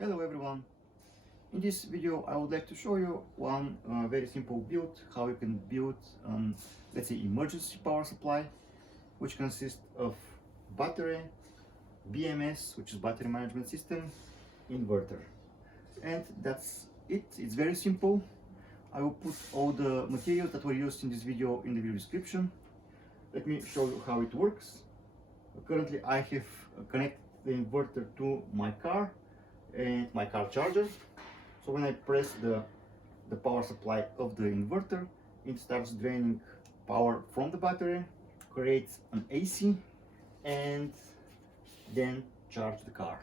Hello everyone! In this video I would like to show you one very simple build, how you can build let's say emergency power supply, which consists of battery, BMS, which is battery management system, inverter, and that's it. It's very simple. I will put all the materials that were used in this video in the video description. Let me show you how it works. Currently I have connected the inverter to my car and my car charger. So when I press the power supply of the inverter, it starts draining power from the battery, creates an AC, and then charge the car.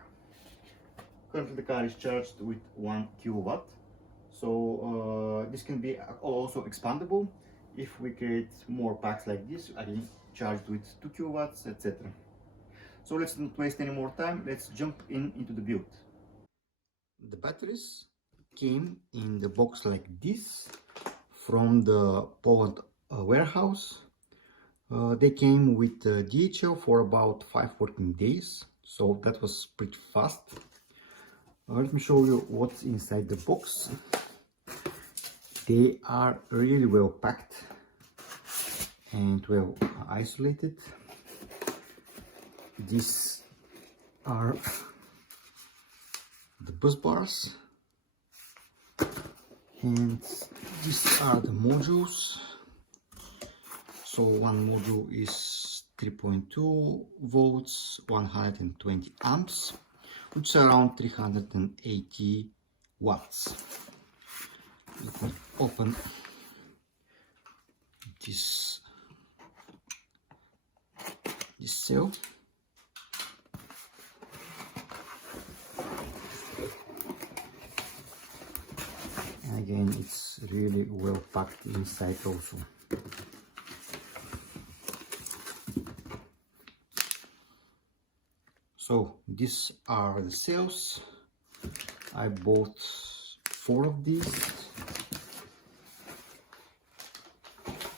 Currently the car is charged with 1 kilowatt. So this can be also expandable. If we create more packs like this, I can charge with 2 kilowatts, etc. So let's not waste any more time. Let's jump into the build. The batteries came in the box like this from the Poland warehouse. They came with DHL for about 5 working days, so that was pretty fast. Let me show you what's inside the box. They are really well packed and well isolated. These are the bus bars, and these are the modules. So one module is 3.2 volts, 120 amps, which is around 380 watts. Let me open this cell. And again, it's really well packed inside also. So these are the cells. I bought 4 of these,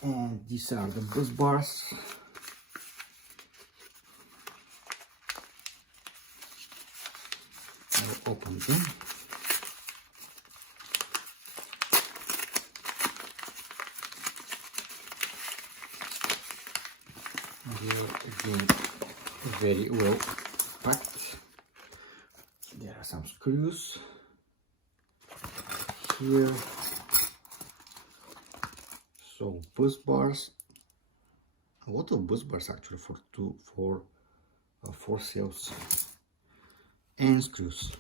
and these are the bus bars. I'll open them. They're again very well packed. There are some screws here. So bus bars, a lot of bus bars actually for 4 cells, and screws.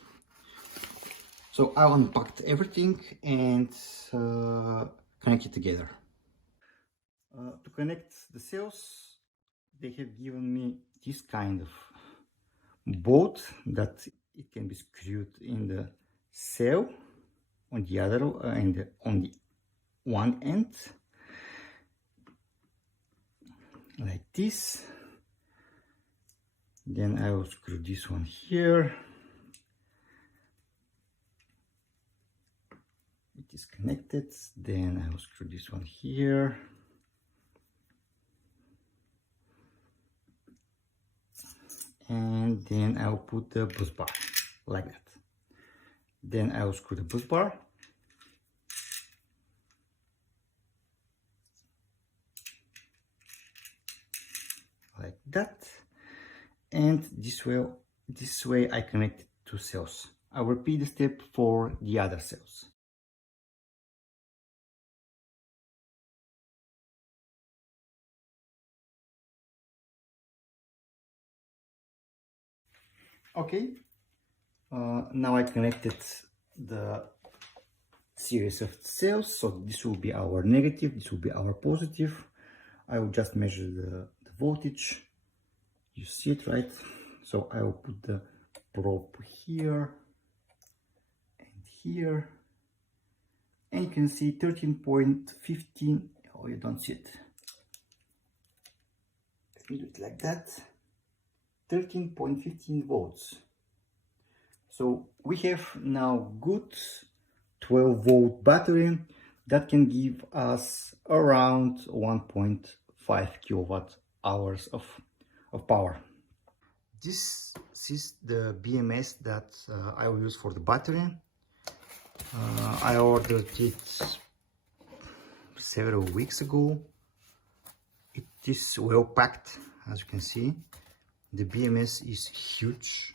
So I unpacked everything and connect it together. To connect the cells, they have given me this kind of bolt that it can be screwed in the cell on the other and on the one end, like this. Then I will screw this one here. It is connected. Then I will screw this one here. And then I'll put the bus bar like that. Then I'll screw the bus bar. Like that. And this way I connect 2 cells. I'll repeat the step for the other cells. Okay, now I connected the series of cells. So this will be our negative, this will be our positive. I will just measure the voltage. You see it, right? So I will put the probe here and here, and you can see 13.15. Oh, you don't see it. Let me do it like that. 13.15 volts. So we have now good 12-volt battery that can give us around 1.5 kilowatt hours of power. This is the BMS that I will use for the battery. I ordered it several weeks ago. It is well packed, as you can see. The BMS is huge.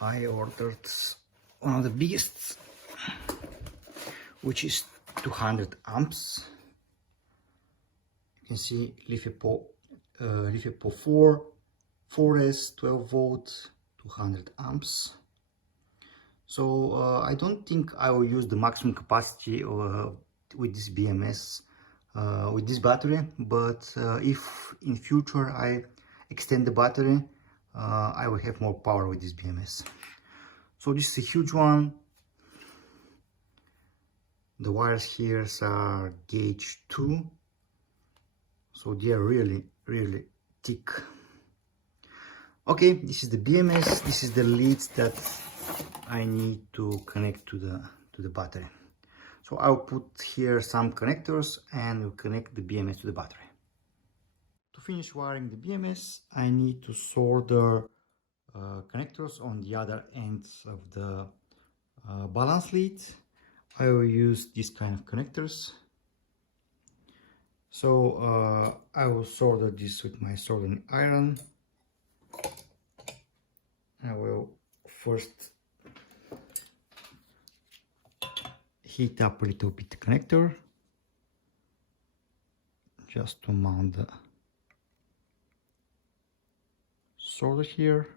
I ordered one of the biggest, which is 200 amps. You can see LiFePO 4, 4S, 12 volt, 200 amps. So I don't think I will use the maximum capacity with this BMS, with this battery, but if in future I extend the battery, I will have more power with this BMS. So this is a huge one. The wires here are gauge 2, so they are really thick. Okay, this is the BMS. This is the leads that I need to connect to the battery. So I'll put here some connectors and we'll connect the BMS to the battery. To finish wiring the BMS, I need to solder connectors on the other ends of the balance lead. I will use this kind of connectors. So I will solder this with my soldering iron. I will first heat up a little bit the connector just to mount the solder here.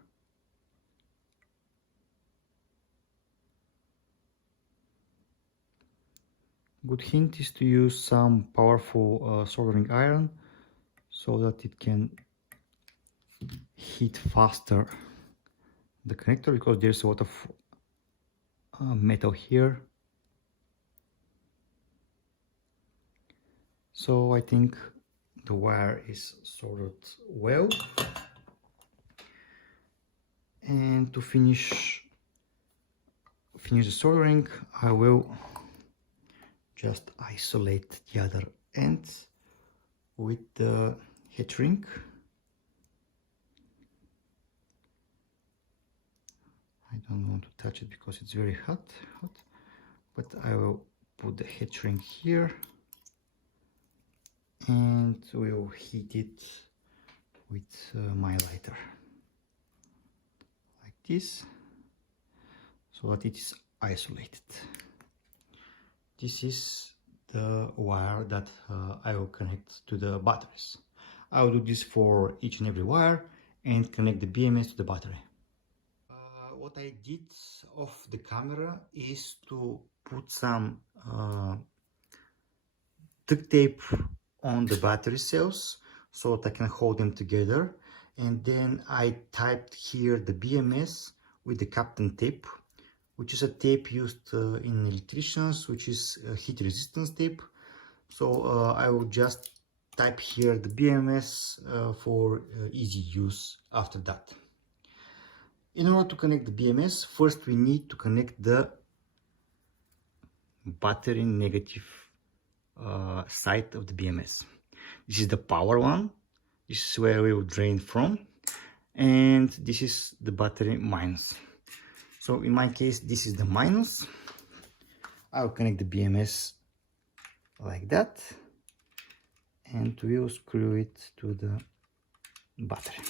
Good hint is to use some powerful soldering iron so that it can heat faster the connector, because there's a lot of metal here. So I think the wire is soldered well. And to finish the soldering, I will just isolate the other ends with the heat shrink. I don't want to touch it because it's very hot, but I will put the heat shrink here and we'll heat it with my lighter like this, so that it is isolated. This is the wire that I will connect to the batteries. I will do this for each and every wire and connect the BMS to the battery. What I did off the camera is to put some duct tape on the battery cells so that I can hold them together, and then I typed here the BMS with the Captain tape, which is a tape used in electricians, which is a heat resistance tape. So I will just type here the BMS for easy use after that. In order to connect the BMS, first we need to connect the battery negative side of the BMS. This is the power one. This is where we will drain from, and this is the battery minus. So in my case, this is the minus. I'll connect the BMS like that, and we'll screw it to the battery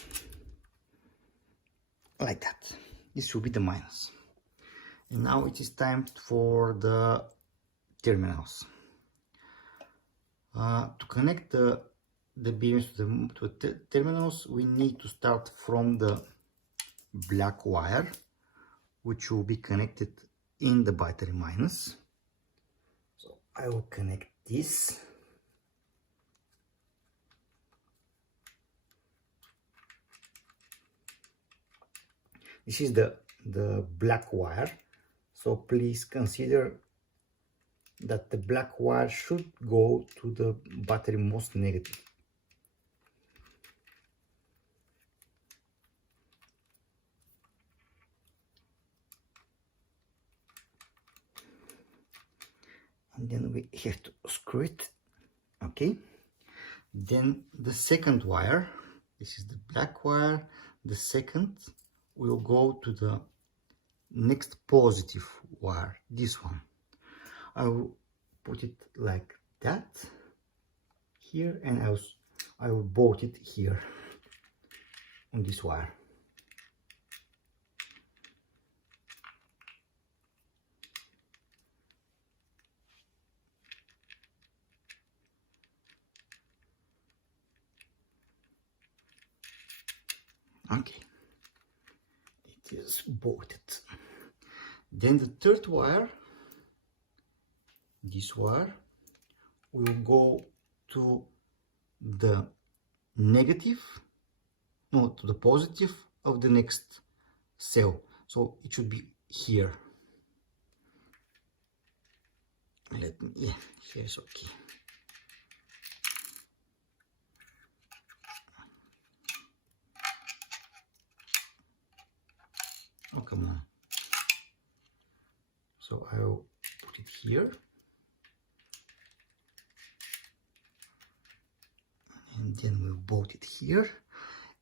like that. This will be the minus. And now it is time for the terminals. To connect the BMS to the terminals, we need to start from the black wire, which will be connected in the battery minus. So I will connect this. This is the black wire, so please consider that the black wire should go to the battery most negative. And then we have to screw it. Okay, then the second wire, this is the black wire, the second will go to the next positive wire, this one. I will put it like that here, and I will bolt it here on this wire. Okay, it is bolted. Then the third wire, this wire, will go to the negative, no, to the positive of the next cell. So it should be here. Let me, yeah, here is okay. Oh, come on. So I will put it here. And then we'll bolt it here.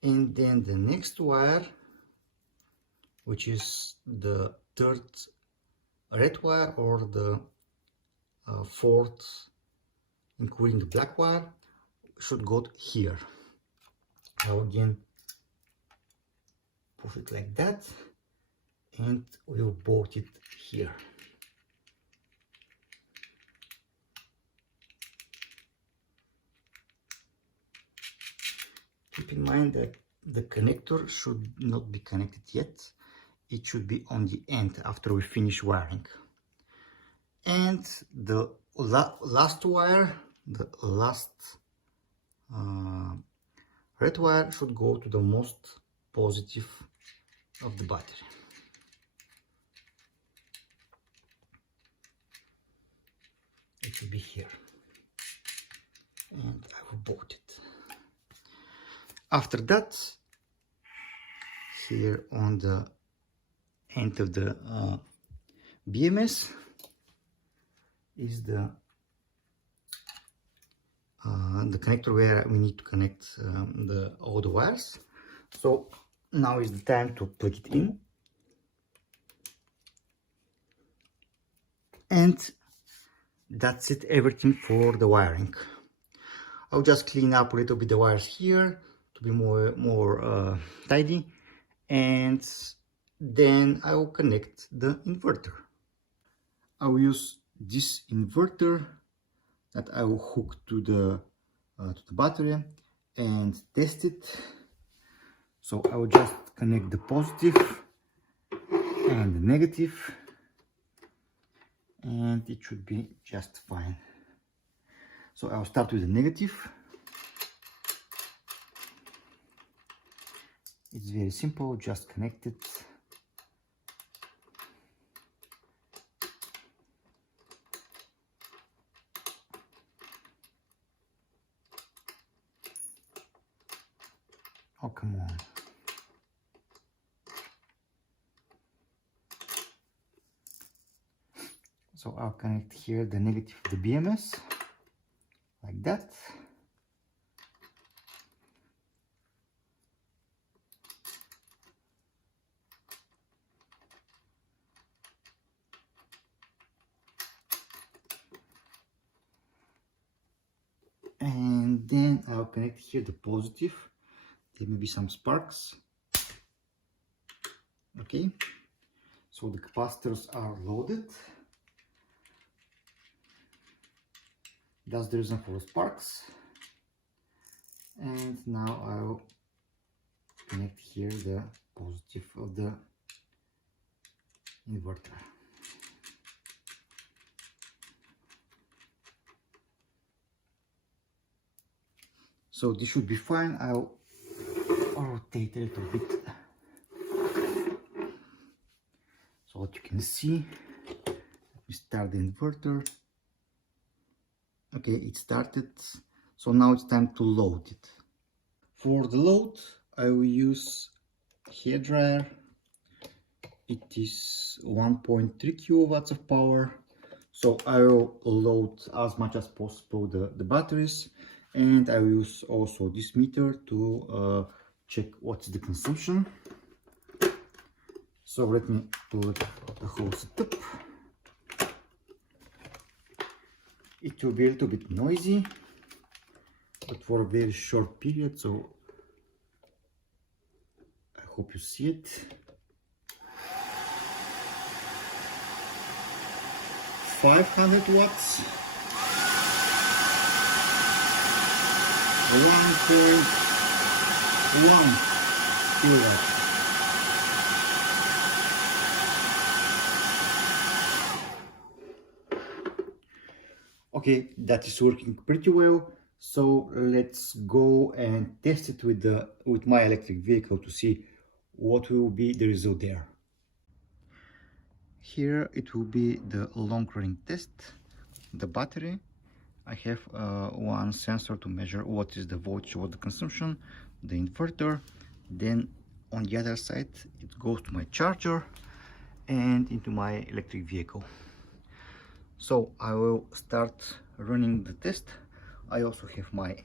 And then the next wire, which is the third red wire or the fourth, including the black wire, should go here. I'll again push it like that, and we'll bolt it here. Keep in mind that the connector should not be connected yet. It should be on the end after we finish wiring. And the last wire, the last red wire, should go to the most positive of the battery. It should be here. And I will bolt it. After that, here on the end of the BMS is the connector where we need to connect all the wires. So now is the time to plug it in. And that's it, everything for the wiring. I'll just clean up a little bit the wires here to be more tidy, and then I will connect the inverter. I will use this inverter that I will hook to the battery and test it. So I will just connect the positive and the negative, and it should be just fine. So I will start with the negative. It's very simple, just connect it. Oh, come on. So I'll connect here the negative of the BMS, like that. And then I'll connect here the positive. There may be some sparks. Okay, so the capacitors are loaded. That's the reason for the sparks. And now I'll connect here the positive of the inverter. So this should be fine. I'll rotate a little bit so that you can see. Let me start the inverter. Okay, it started. So now it's time to load it. For the load, I will use hair dryer. It is 1.3 kilowatts of power. So I will load as much as possible the batteries, and I will use also this meter to check what's the consumption. So let me pull the whole setup. It will be a little bit noisy, but for a very short period, so I hope you see it. 500 watts, 1.1 kilowatt. Okay, that is working pretty well. So let's go and test it with my electric vehicle to see what will be the result there. Here it will be the long running test. The battery, I have one sensor to measure what is the voltage, what the consumption, the inverter. Then on the other side it goes to my charger and into my electric vehicle. So I will start running the test. I also have my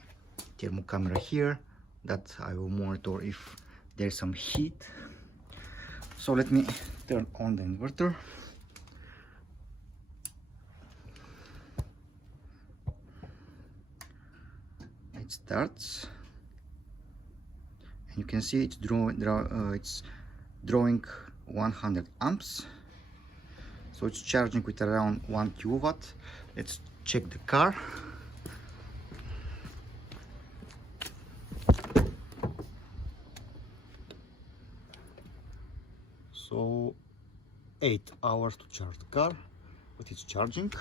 thermal camera here that I will monitor if there's some heat. So let me turn on the inverter. It starts, and you can see it's drawing 100 amps. So it's charging with around 1 kilowatt. Let's check the car. So 8 hours to charge the car, but it's charging.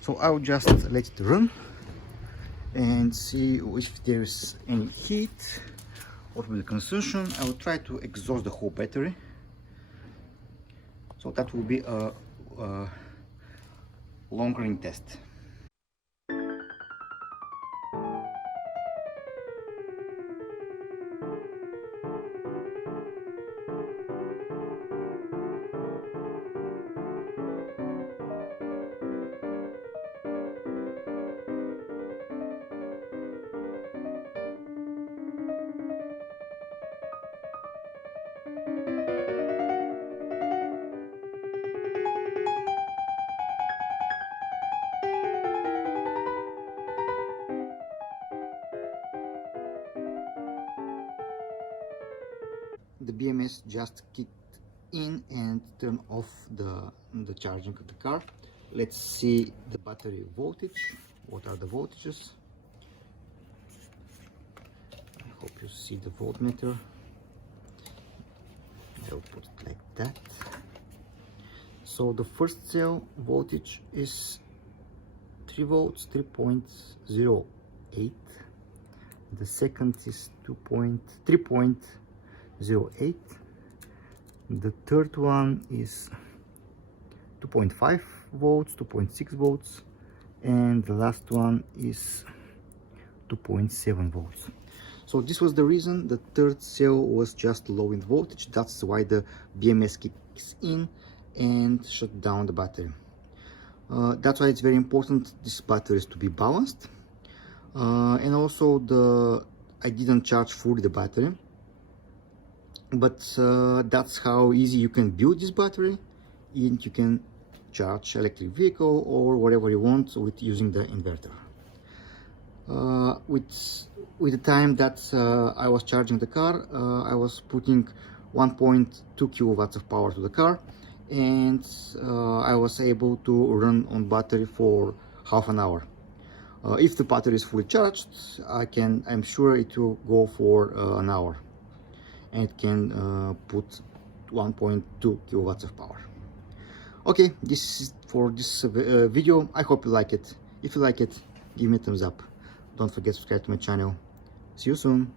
So I will just let it run and see if there's any heat or with the consumption. I will try to exhaust the whole battery. So that will be a long running test. The BMS just kicked in and turned off the charging of the car. Let's see the battery voltage. What are the voltages? I hope you see the voltmeter. I'll put it like that. So the first cell voltage is 3 volts, 3.08. The second is 3.08. The third one is 2.5 volts, 2.6 volts, and the last one is 2.7 volts. So this was the reason the third cell was just low in voltage. That's why the BMS kicks in and shut down the battery. That's why it's very important these batteries to be balanced. And also I didn't charge fully the battery, but that's how easy you can build this battery, and you can charge electric vehicle or whatever you want with using the inverter. With the time that I was charging the car, I was putting 1.2 kilowatts of power to the car, and I was able to run on battery for half an hour. If the battery is fully charged, I'm sure it will go for an hour, and it can put 1.2 kilowatts of power. Okay, this is for this video. I hope you like it. If you like it, give me a thumbs up. Don't forget to subscribe to my channel. See you soon.